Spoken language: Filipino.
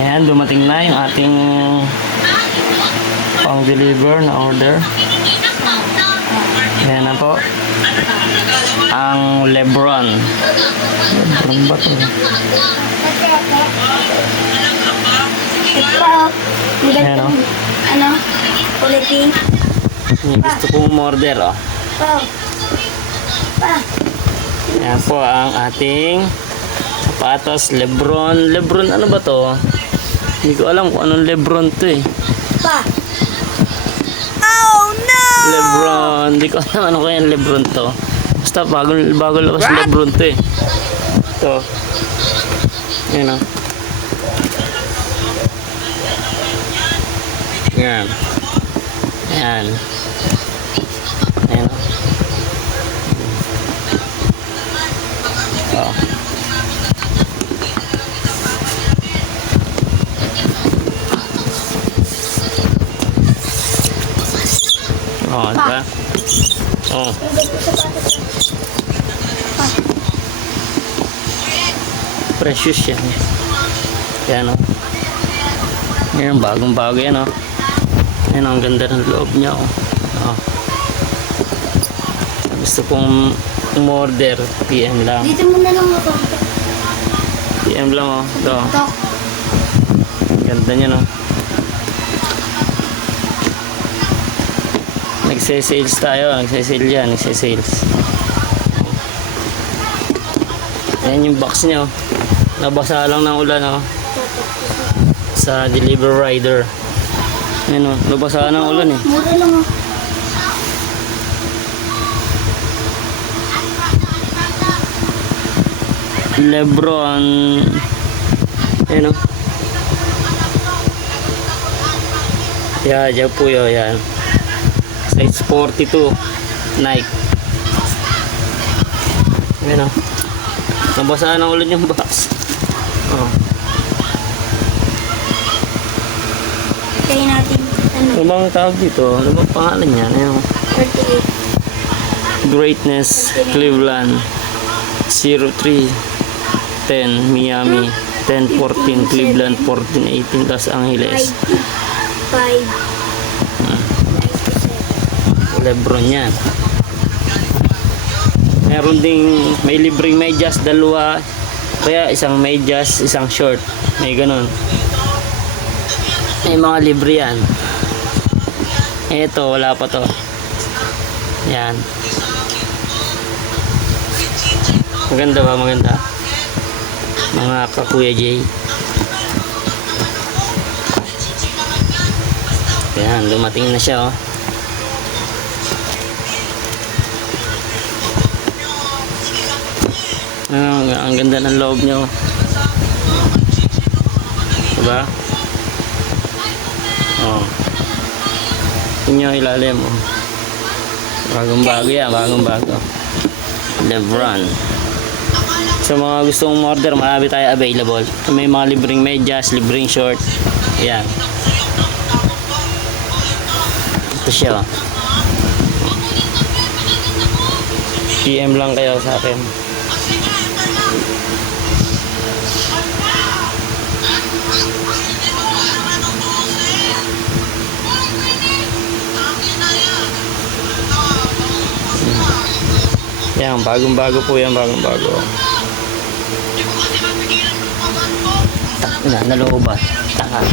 Ayan, dumating na yung ating pang-deliver na order. Ayan na po. Ang Lebron. Lebron ba ito? Ayan o. Ano? Ulitin. Gusto kong umorder o. Ayan po ang ating sapatos Lebron. Lebron ano ba to? Hindi ko alam kung anong Lebron to eh. Oh no! Lebron. Hindi ko alam ano kaya yung Lebron to. Basta bago labas Lebron to eh. Ito. Ayan o. Ayan. Ayan. Ayan o. Oh. Oh, diba? Oh. Precious yan. Yan o. Yan, bagong-bago yan o. Yan, ang ganda ng loob niya o. Oh. Gusto kong umorder. PM lang. Dito muna lang ako. PM lang o. Ito. Ganda niya no. Nagsesales tayo. Nagsesale yan. Nagsesales. Ayan yung box niya o. Nabasa lang ng ulan o. Sa deliver rider. Ayan o. Nabasa ng ulan eh. Mura lang ako. Lebron. Ayan o. Yan, dyan po yun. Yan. Size 42. Nike. Ayan o. Nabasa ng ulan yung box. Oh. Kaya natin, ano, Ano bang tawag dito? Ano bang pangalan niyan? Ayan o. 38. Greatness Cleveland 03 10 Miami 10-14 Cleveland 14-18 Los Angeles 95. Lebron yan. Meron ding may libreng medyas dalawa, kaya isang medyas isang short, may ganun. May mga libre yan. Eto wala pa to. Yan. Maganda ba? Maganda. Mga kakuya J. Yan, dumating na siya oh. Ang ganda ng loob niya oh. Diba? Oh. Yun yung ilalim oh. Bagong bago yan, bagong bago. Lebron. Sa mga gustong order, marami tayo available. May mga libreng medyas, libreng short. Ayan. Ito siya. PM lang kayo sa akin. Yan, bagong-bago po yan, bagong-bago. Nalooban. Taka.